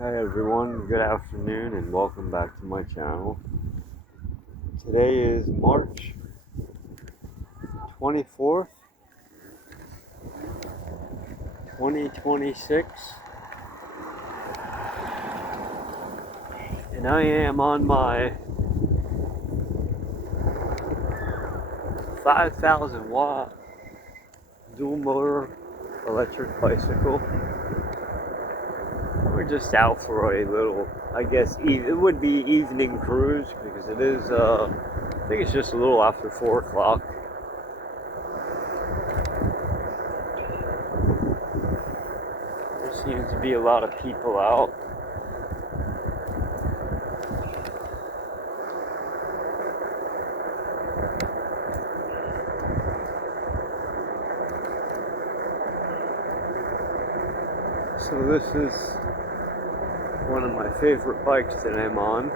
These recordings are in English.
Hi everyone, good afternoon and welcome back to my channel. Today is March 24th, 2026, and I am on my 5,000 watt dual motor electric bicycle. We're just out for a little, I guess it would be evening cruise because it is, I think it's just a little after 4 o'clock. There seems to be a lot of people out. So this is one of my favorite bikes that I'm on.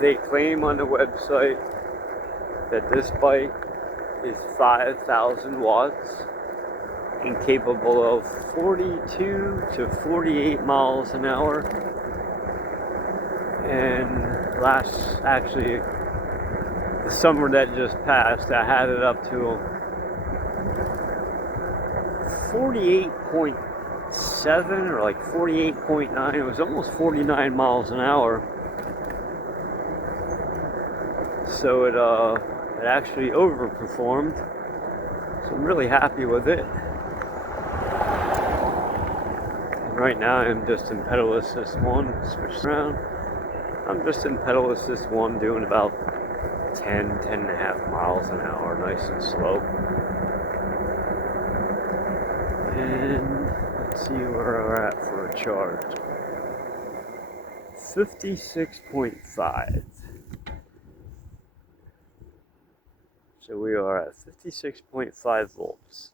They claim on the website that this bike is 5,000 watts and capable of 42 to 48 miles an hour. And actually, the summer that just passed, I had it up to 48.7 or like 48.9. It was almost 49 miles an hour. So it actually overperformed. So I'm really happy with it. And right now I'm just in pedal assist 1, switched around. I'm just in pedal assist 1 doing about 10 and a half miles an hour, nice and slow. And let's see where we're at for a charge. 56.5. So we are at 56.5 volts.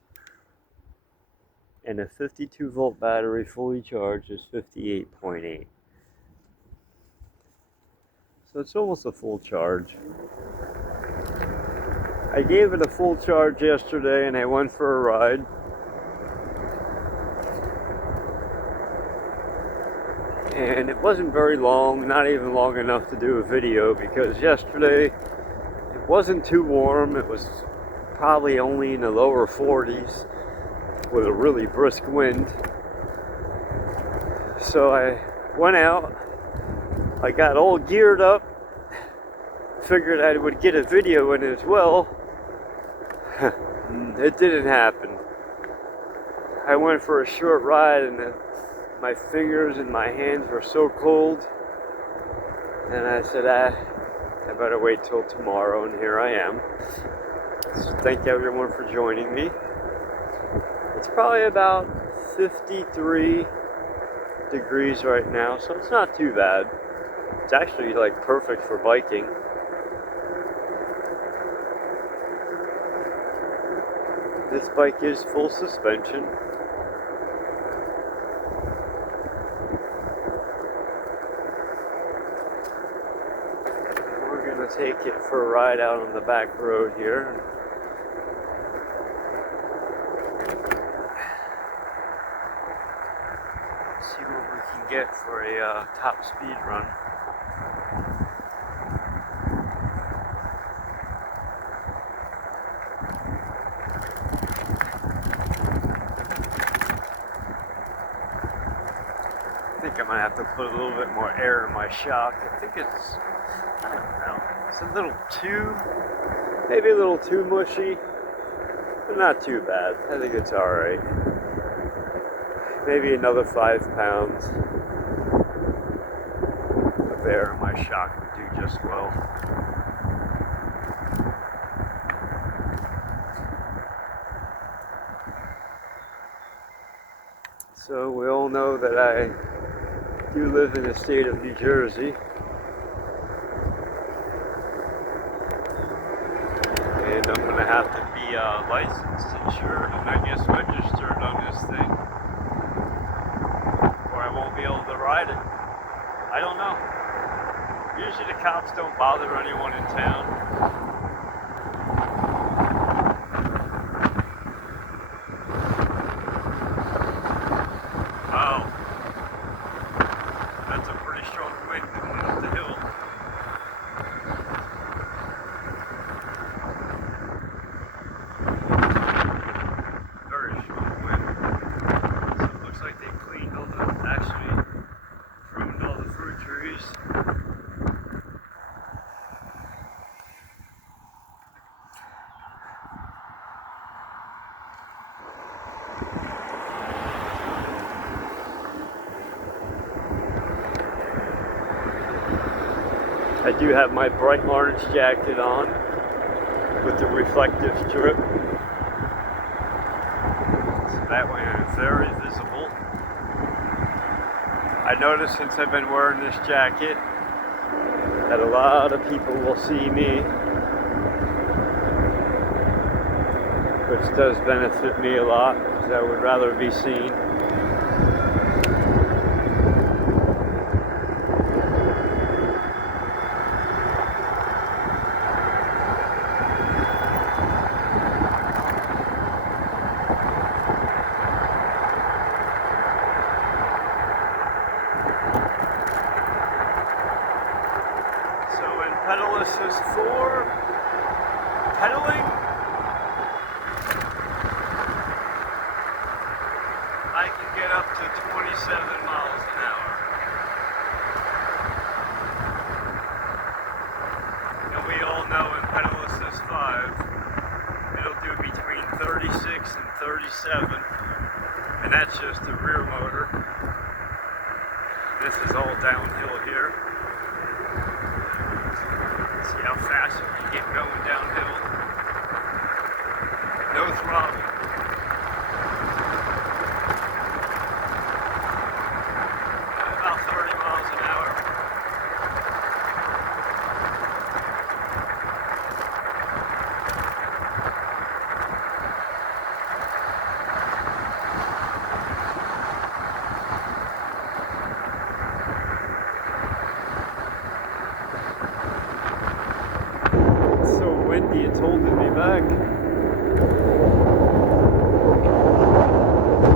And a 52 volt battery fully charged is 58.8. So it's almost a full charge. I gave it a full charge yesterday and I went for a ride. And it wasn't very long, not even long enough to do a video, because yesterday it wasn't too warm. It was probably only in the lower 40s with a really brisk wind. So I went out, I got all geared up, figured I would get a video in as well. It didn't happen. I went for a short ride and my fingers and my hands were so cold, and I said, I better wait till tomorrow, and here I am. So thank everyone for joining me. It's probably about 53 degrees right now, so it's not too bad. It's actually like perfect for biking. This bike is full suspension. We're gonna take it for a ride out on the back road here. See what we can get for a top speed run. I think I'm gonna have to put a little bit more air in my shock. I think it's, I don't know, it's a little too, maybe a little too mushy, but not too bad. I think it's alright. Maybe another 5 pounds of air in my shock would do just well. So we all know that I do live in the state of New Jersey. And I'm going to have to be licensed, insured, and I guess registered on this thing, or I won't be able to ride it. I don't know. Usually the cops don't bother anyone in town. I do have my bright orange jacket on with the reflective strip. So that way I'm very visible. I noticed since I've been wearing this jacket that a lot of people will see me, which does benefit me a lot because I would rather be seen. Pedal assist 4, pedaling, I can get up to 27 miles an hour. And we all know in pedal assist 5, it'll do between 36 and 37, and that's just the rear motor. This is all downhill here. See how fast we can get going downhill. No throttle. About 30 miles an hour. It's so windy, it's holding me back.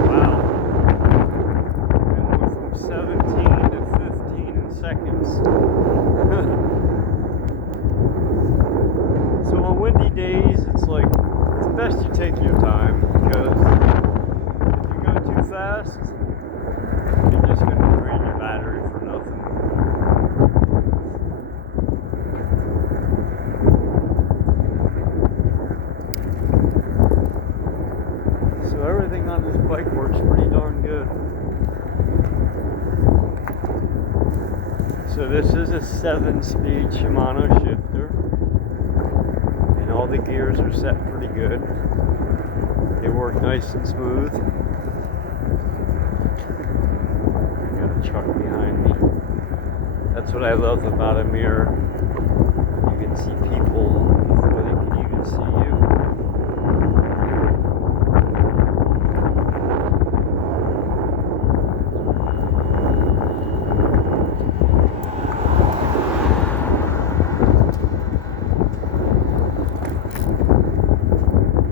Wow. I went from 17 to 15 in seconds. So on windy days, it's like, it's best you take your time, because if you go too fast, you're just going to drain your battery for nothing. So everything on this bike works pretty darn good. So this is a 7-speed Shimano shifter, and all the gears are set pretty good. They work nice and smooth. I got a truck behind me. That's what I love about a mirror. You can see people before they can even see you.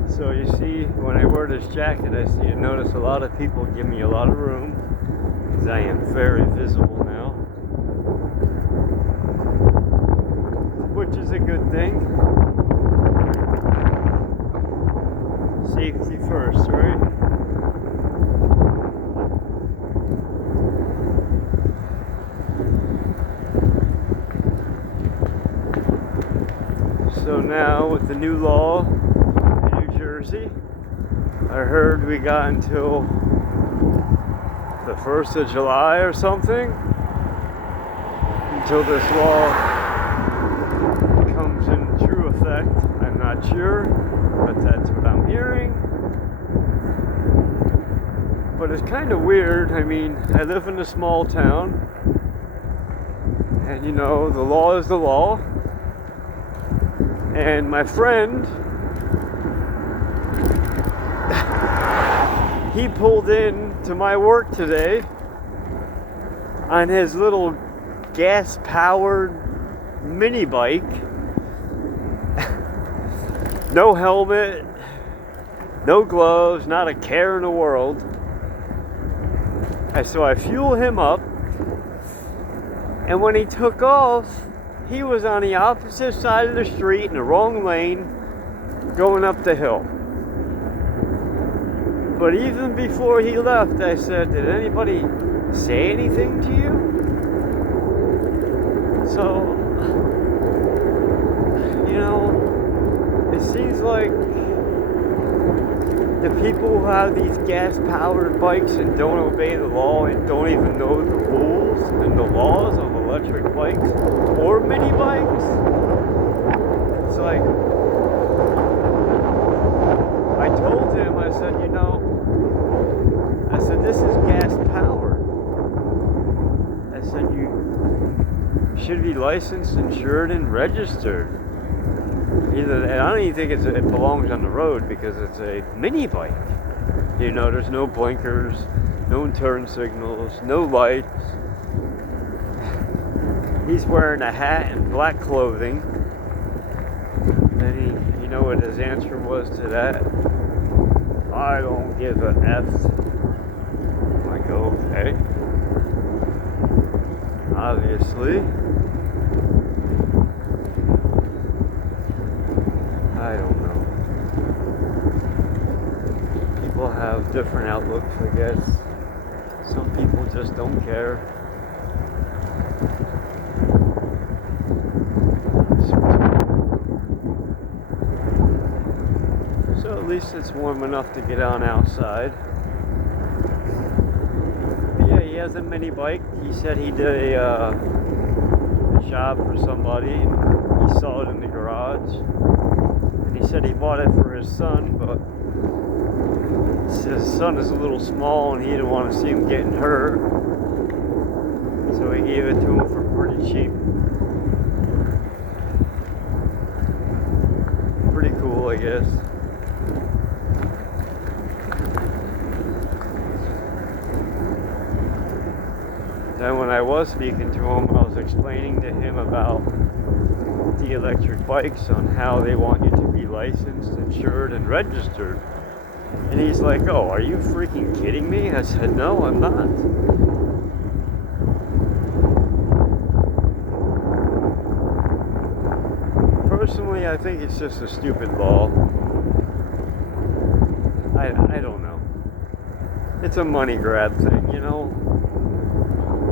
So you see, when I wear this jacket, I notice a lot of people give me a lot of room, because I am very visible now, which is a good thing. Safety first, right? So now with the new law, I heard we got until the 1st of July or something until this law comes in true effect. I'm not sure, but that's what I'm hearing. But it's kind of weird. I mean, I live in a small town, and you know, the law is the law. And my friend, he pulled in to my work today on his little gas-powered mini bike. No helmet, no gloves, not a care in the world. So I fuel him up, and when he took off, he was on the opposite side of the street in the wrong lane, going up the hill. But even before he left, I said, did anybody say anything to you? So, you know, it seems like the people who have these gas-powered bikes and don't obey the law and don't even know the rules and the laws of electric bikes or mini bikes, it's like, I told him, I said, I said, this is gas-powered. I said, you should be licensed, insured, and registered. And I don't even think it belongs on the road because it's a mini bike. There's no blinkers, no turn signals, no lights. He's wearing a hat and black clothing. And you know what his answer was to that? I don't give a F. I'm like, okay. Obviously. I don't know. People have different outlooks, I guess. Some people just don't care. So at least it's warm enough to get on outside. But yeah, he has a mini bike. He said he did a job for somebody and he saw it in the garage. He said he bought it for his son, but his son is a little small and he didn't want to see him getting hurt. So he gave it to him for pretty cheap. Pretty cool, I guess. Then when I was speaking to him, I was explaining to him about the electric bikes, on how they want you to be licensed, insured, and registered. And he's like, oh, are you freaking kidding me? I said, no, I'm not. Personally, I think it's just a stupid law. I don't know. It's a money grab thing,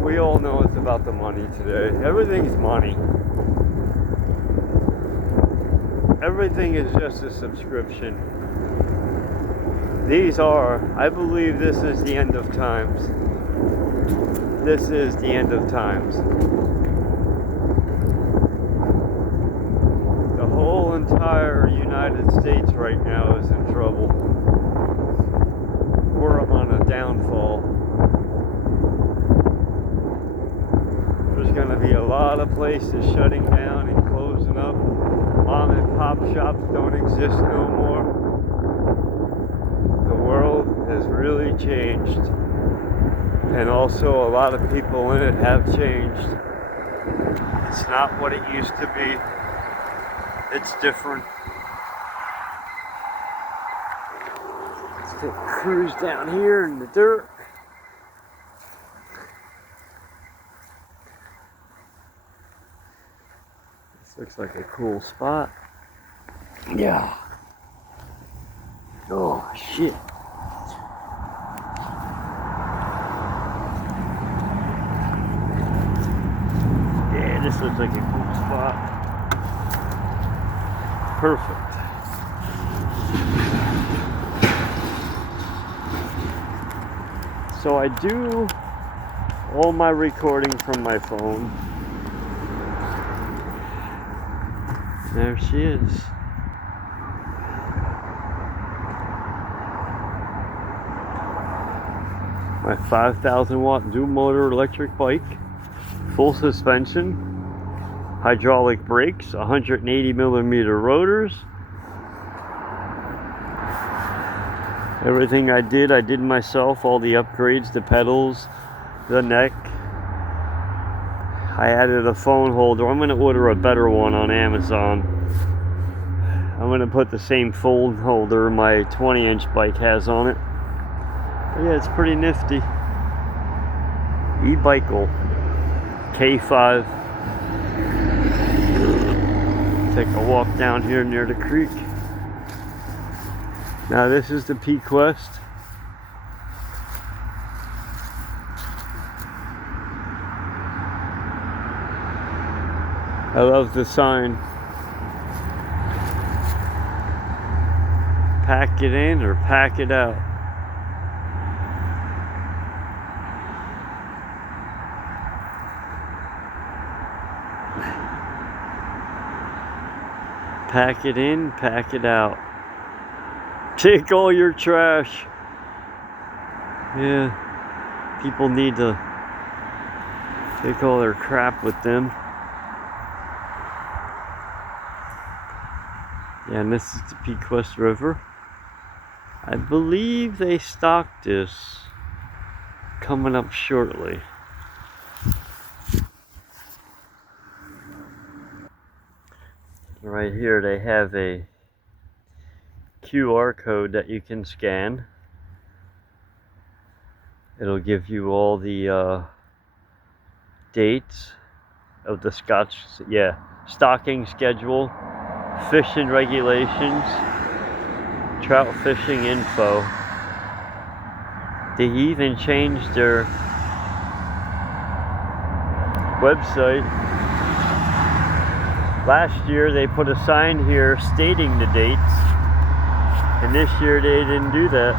We all know it's about the money today. Everything's money. Everything is just a subscription. I believe this is the end of times. This is the end of times. The whole entire United States right now is in trouble. We're on a downfall. There's going to be a lot of places shutting down and closing up. Mom and pop shops don't exist no more. The world has really changed. And also a lot of people in it have changed. It's not what it used to be. It's different. Let's take a cruise down here in the dirt. Looks like a cool spot. Yeah. Oh, shit. Yeah, this looks like a cool spot. Perfect. So I do all my recording from my phone. There she is. My 5,000 watt dual motor electric bike, full suspension, hydraulic brakes, 180 millimeter rotors. Everything I did myself, all the upgrades, the pedals, the neck. I added a phone holder. I'm going to order a better one on Amazon. I'm going to put the same phone holder my 20-inch bike has on it. But yeah, it's pretty nifty. Ebicycol K5. Take a walk down here near the creek. Now this is the P-Quest. I love the sign. pack it in or pack it out. Pack it in, pack it out. Take all your trash. Yeah, people need to take all their crap with them. Yeah, and this is the Pequest River. I believe they stocked this coming up shortly. Right here they have a QR code that you can scan. It'll give you all the dates of the stocking schedule, fishing regulations, trout fishing info. They even changed their website. Last year they put a sign here stating the dates, and this year they didn't do that.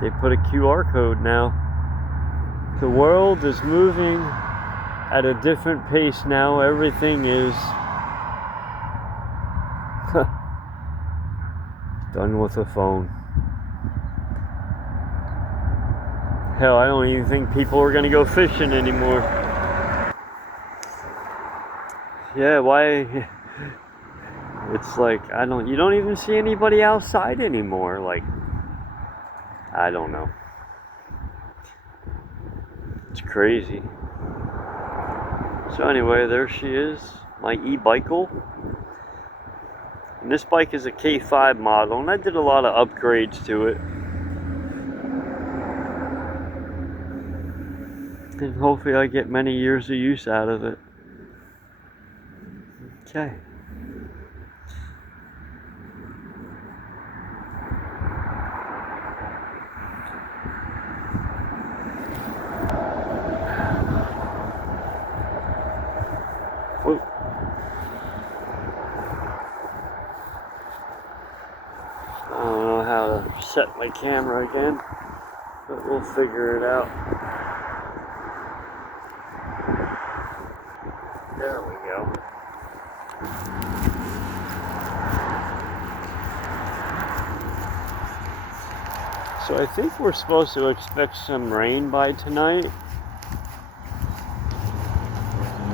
They put a QR code now. The world is moving at a different pace now. Everything is done with a phone. Hell, I don't even think people are gonna go fishing anymore. Yeah, why? It's like, you don't even see anybody outside anymore. Like, I don't know. It's crazy. So anyway, there she is, my ebicycol. And this bike is a K5 model, and I did a lot of upgrades to it. And hopefully I get many years of use out of it. Okay. Whoa. I don't know how to set my camera again, but we'll figure it out. There we go. So I think we're supposed to expect some rain by tonight.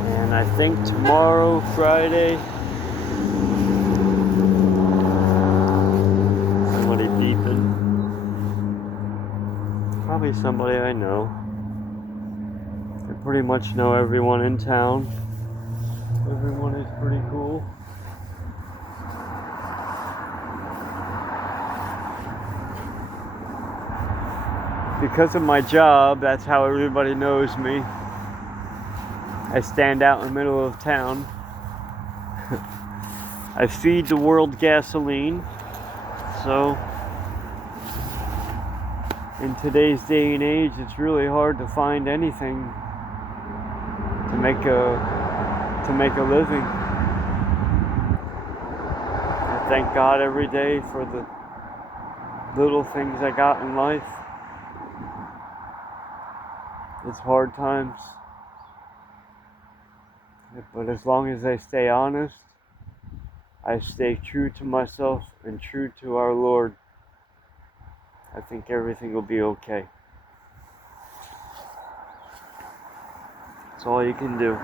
And I think tomorrow, Friday, somebody beeping. Probably somebody I know. I pretty much know everyone in town. Everyone is pretty cool. Because of my job, that's how everybody knows me. I stand out in the middle of town. I feed the world gasoline. So, in today's day and age, it's really hard to find anything to make a living. I thank God every day for the little things I got in life. It's hard times. But as long as I stay honest, I stay true to myself and true to our Lord, I think everything will be okay. That's all you can do.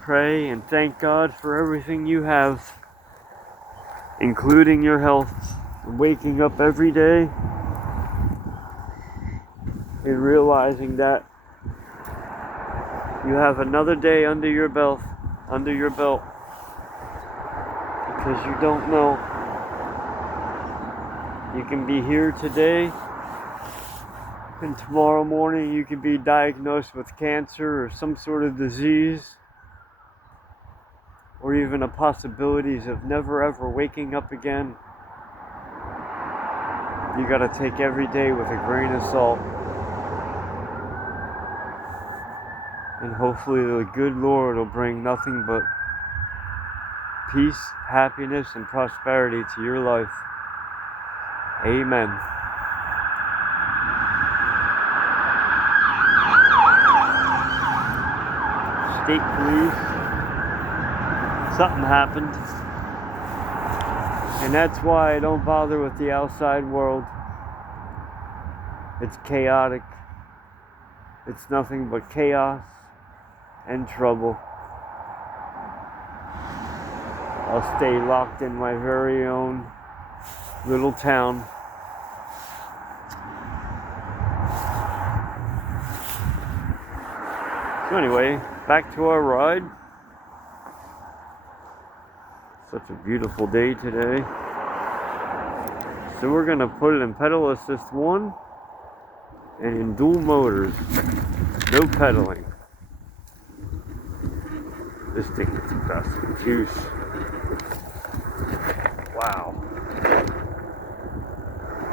Pray and thank God for everything you have, including your health, waking up every day and realizing that you have another day under your belt, because you don't know. You can be here today, and tomorrow morning you could be diagnosed with cancer or some sort of disease, or even the possibilities of never ever waking up again. You gotta take every day with a grain of salt. And hopefully the good Lord will bring nothing but peace, happiness, and prosperity to your life. Amen. State police. Something happened. And that's why I don't bother with the outside world. It's chaotic. It's nothing but chaos and trouble. I'll stay locked in my very own little town. So anyway, back to our ride. Such a beautiful day today. So we're gonna put it in pedal assist 1 and in dual motors. No pedaling. This thing gets got some juice. Wow.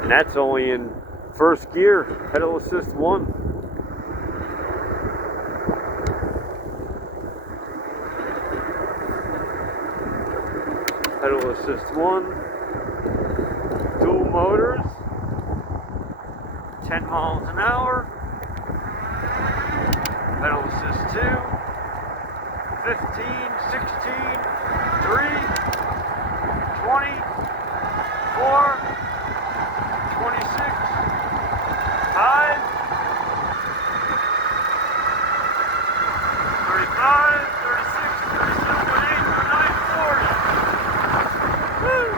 And that's only in first gear, pedal assist 1. Pedal assist 1. Dual motors. 10 miles an hour. Pedal assist 2. 15, 16, 3, 20, 4, 26, 5, 35, 36, 37, 38, 39, 40. Woo!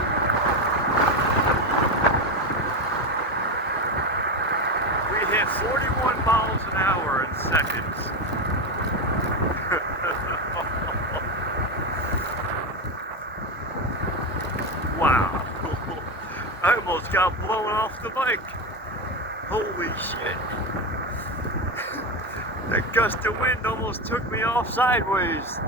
We hit 41 miles an hour in seconds. Wow. I almost got blown off the bike. Holy shit. That gust of wind almost took me off sideways.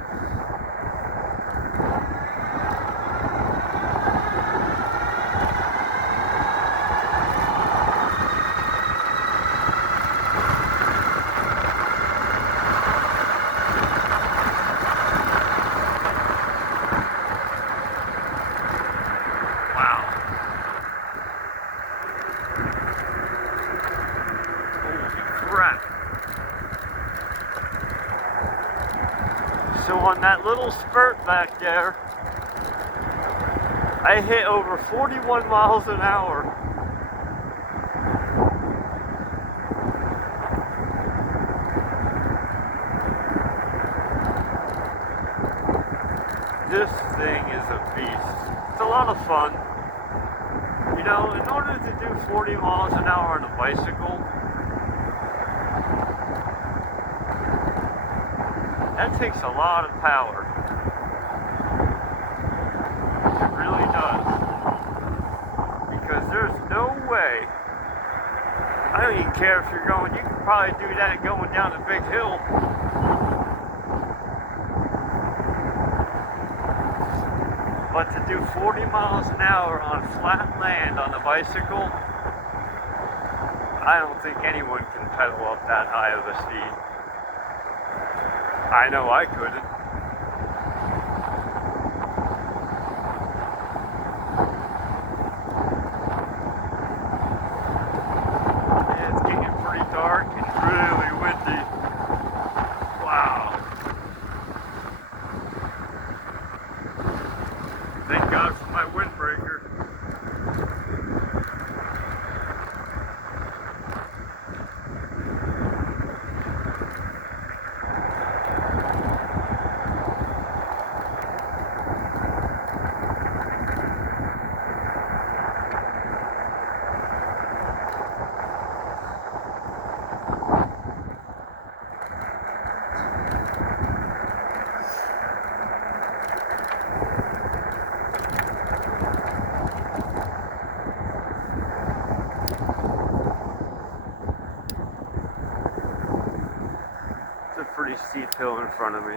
So on that little spurt back there, I hit over 41 miles an hour. This thing is a beast. It's a lot of fun. You know, in order to do 40 miles an hour on a bicycle, that takes a lot of power. It really does. Because there's no way. I don't even care if you're going, you can probably do that going down a big hill. But to do 40 miles an hour on flat land on a bicycle, I don't think anyone can pedal up that high of a speed. I know I couldn't. Yeah, it's getting pretty dark and really windy. Wow. Thank God for my windbreaker. Pretty steep hill in front of me.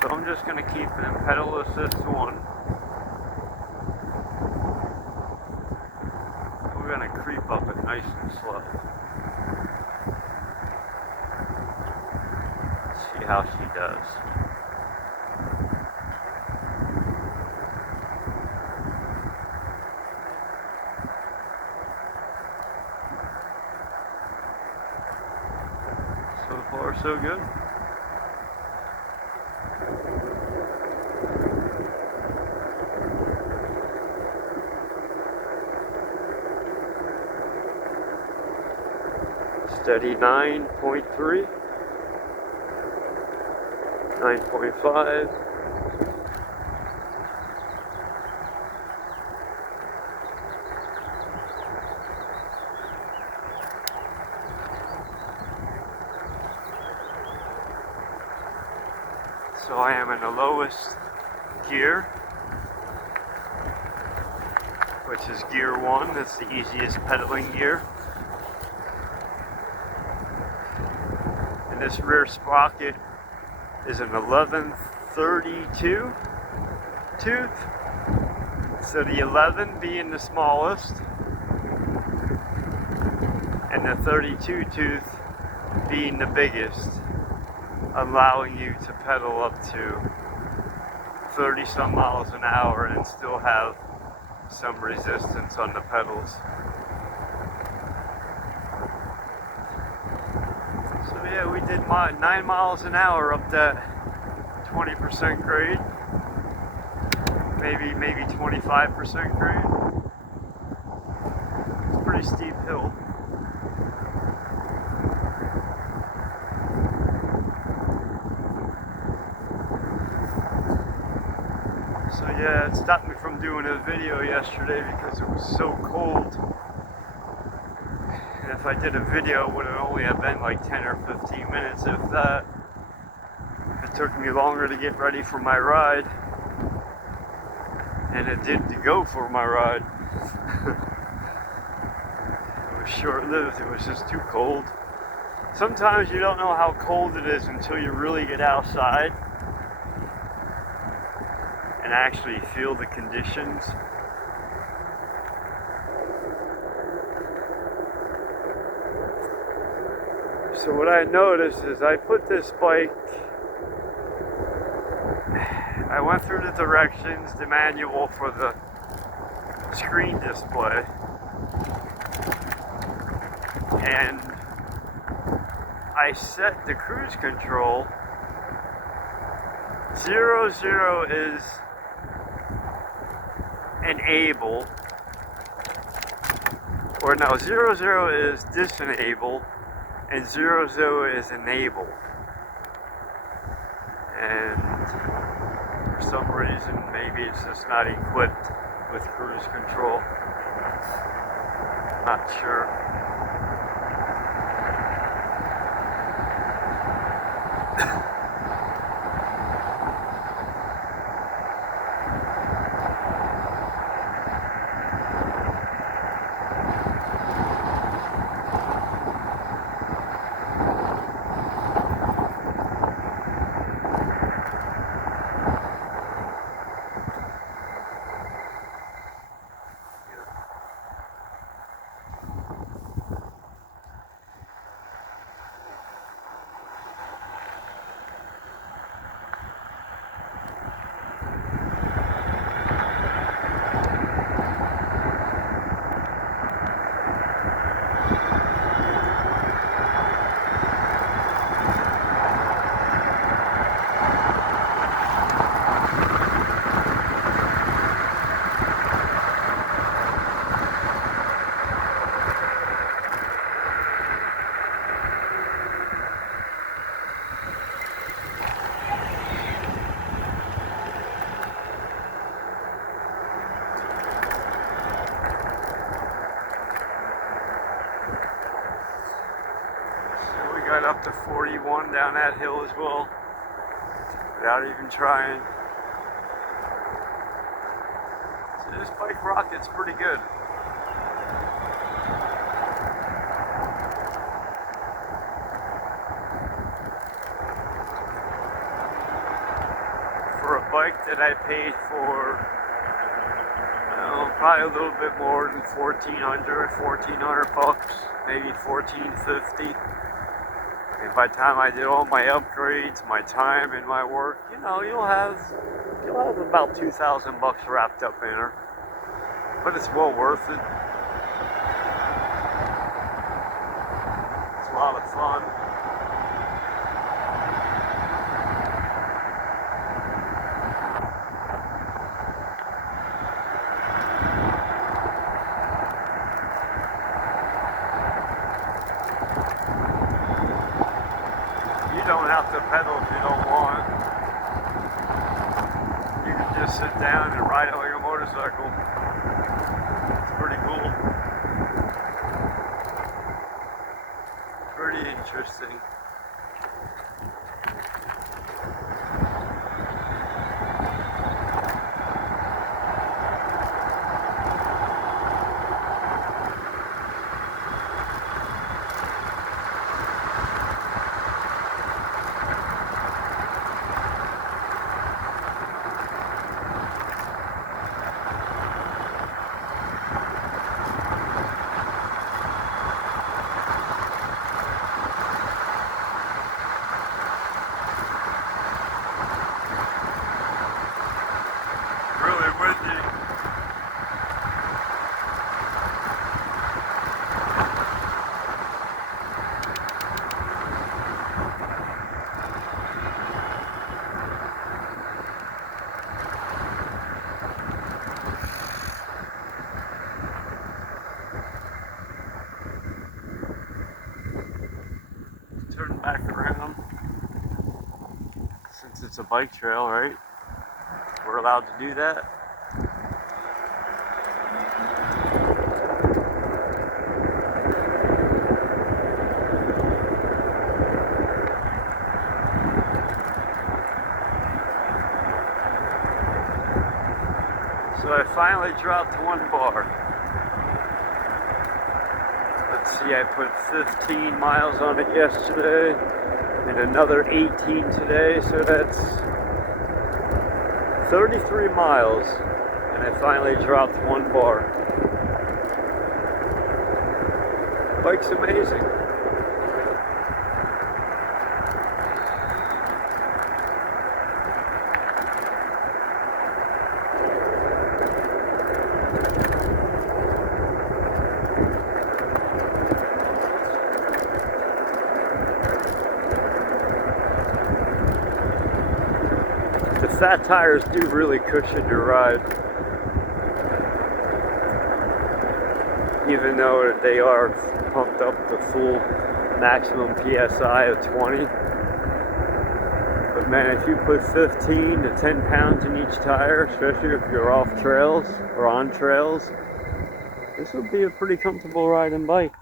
So I'm just going to keep it in pedal assist 1. We're going to creep up it nice and slow. See how she does. so good. Steady 9.3, 9.5. So I am in the lowest gear, which is gear 1. That's the easiest pedaling gear. And this rear sprocket is an 1132 tooth. So the 11 being the smallest, and the 32 tooth being the biggest, allowing you to pedal up to 30 some miles an hour and still have some resistance on the pedals. So yeah, we did 9 miles an hour up that 20% grade, maybe 25% grade. It's a pretty steep hill. So yeah, it stopped me from doing a video yesterday because it was so cold. And if I did a video, it would have only have been like 10 or 15 minutes, if that. It took me longer to get ready for my ride. And it did to go for my ride. It was short-lived, it was just too cold. Sometimes you don't know how cold it is until you really get outside and actually feel the conditions. So what I noticed is I put this bike, I went through the directions, the manual for the screen display, and I set the cruise control. 0 is enable, or no, 0 is disenable, and 0 is enable. And for some reason, maybe it's just not equipped with cruise control. Not sure. Got up to 41 down that hill as well, without even trying. So this bike rocket's pretty good. For a bike that I paid for, probably a little bit more than $1,400 bucks, maybe $1,450. And by the time I did all my upgrades, my time and my work, you'll have about 2,000 bucks wrapped up in her. But it's well worth it. It's a lot of fun. it's a bike trail, right? We're allowed to do that. So I finally dropped one bar. Let's see, I put 15 miles on it yesterday and another 18 today, so that's 33 miles, and I finally dropped one bar. Bike's amazing. The fat tires do really cushion your ride, even though they are pumped up to full maximum PSI of 20. But man, if you put 15 to 10 pounds in each tire, especially if you're off trails or on trails, this would be a pretty comfortable riding bike.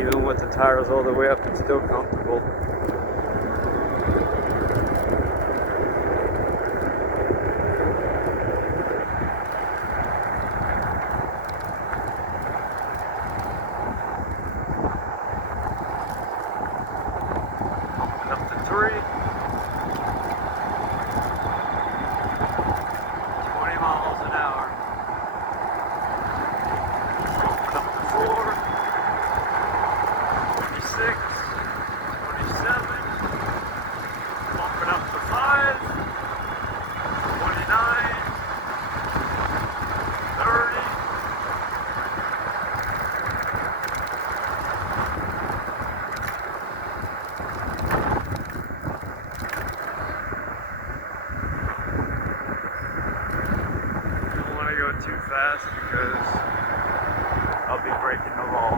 Even with the tires all the way up, it's still comfortable. Up to 3. 20 miles an hour. Up to 4. 26, 27, bumping up to 5, 29, 30. Don't want to go too fast because I'll be breaking the law.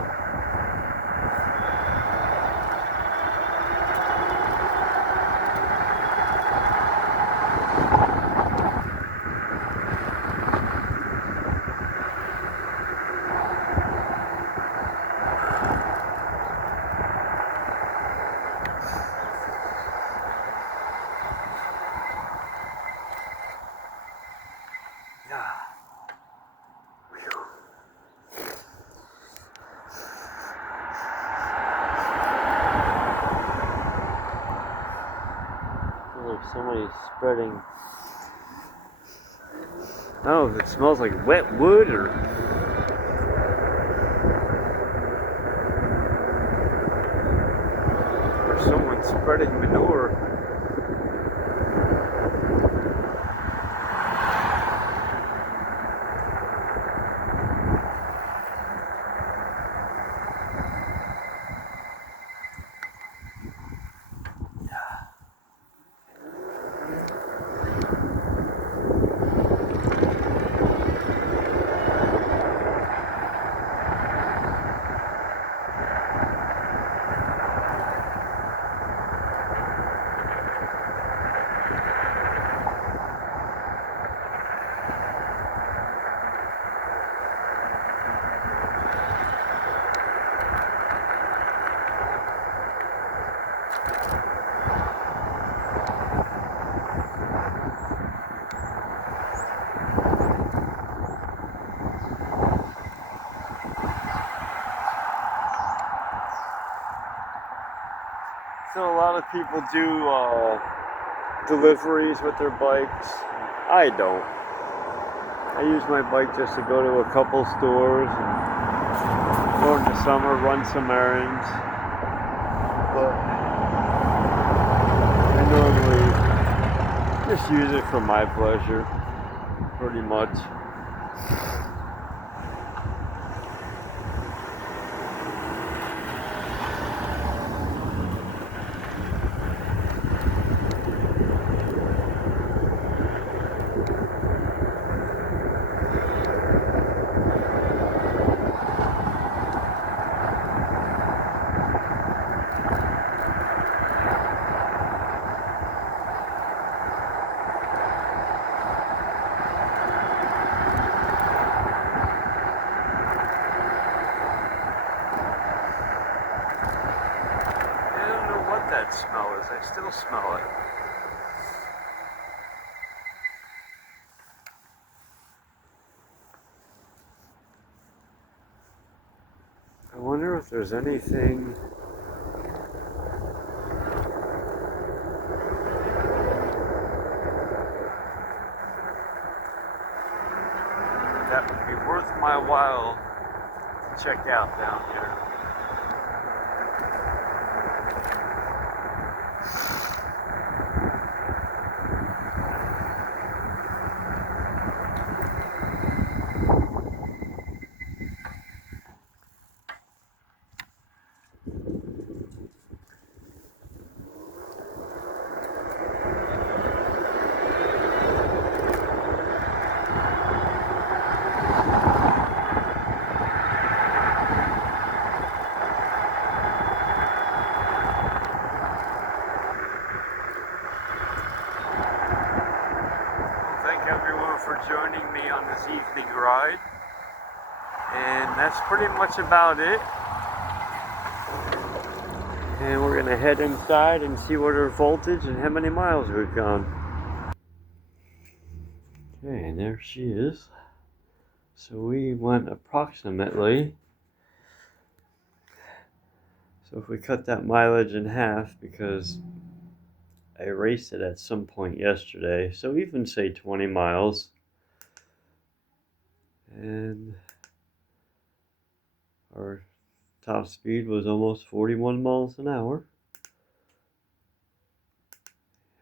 There's somebody spreading. I don't know if it smells like wet wood or someone spreading manure. So a lot of people do deliveries with their bikes. I don't. I use my bike just to go to a couple stores and during the summer run some errands. But I normally just use it for my pleasure, pretty much. still smell it. I wonder if there's anything that would be worth my while to check out down here. Thank everyone for joining me on this evening ride. And that's pretty much about it. And we're gonna head inside and see what our voltage and how many miles we've gone. Okay, and there she is. So we went approximately, so if we cut that mileage in half, because I raced it at some point yesterday, so even say 20 miles. And our top speed was almost 41 miles an hour.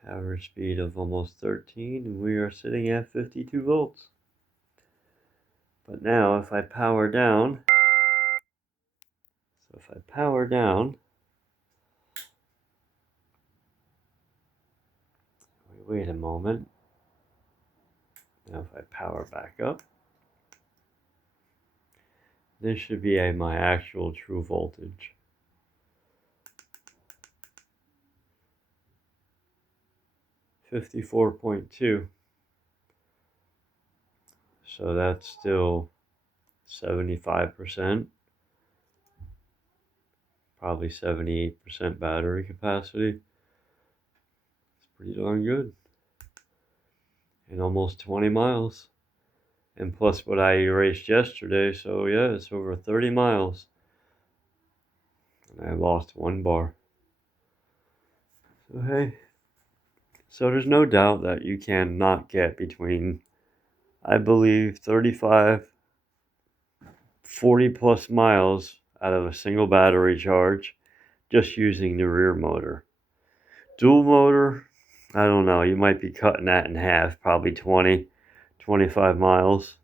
Average speed of almost 13, and we are sitting at 52 volts. But now if I power down, wait a moment. Now if I power back up, this should be my actual true voltage. $54.2. So that's still 75%, probably 78% battery capacity. It's pretty darn good. And almost 20 miles. And plus what I erased yesterday, so yeah, it's over 30 miles. And I lost 1 bar. So hey, so there's no doubt that you cannot get between, I believe, 35, 40 plus miles out of a single battery charge just using the rear motor. Dual motor, I don't know, you might be cutting that in half, probably 20, 25 miles.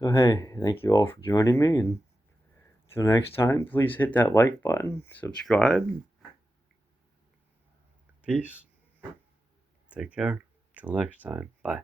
So hey, thank you all for joining me, and until next time, please hit that like button, subscribe. Peace. Take care. Till next time. Bye.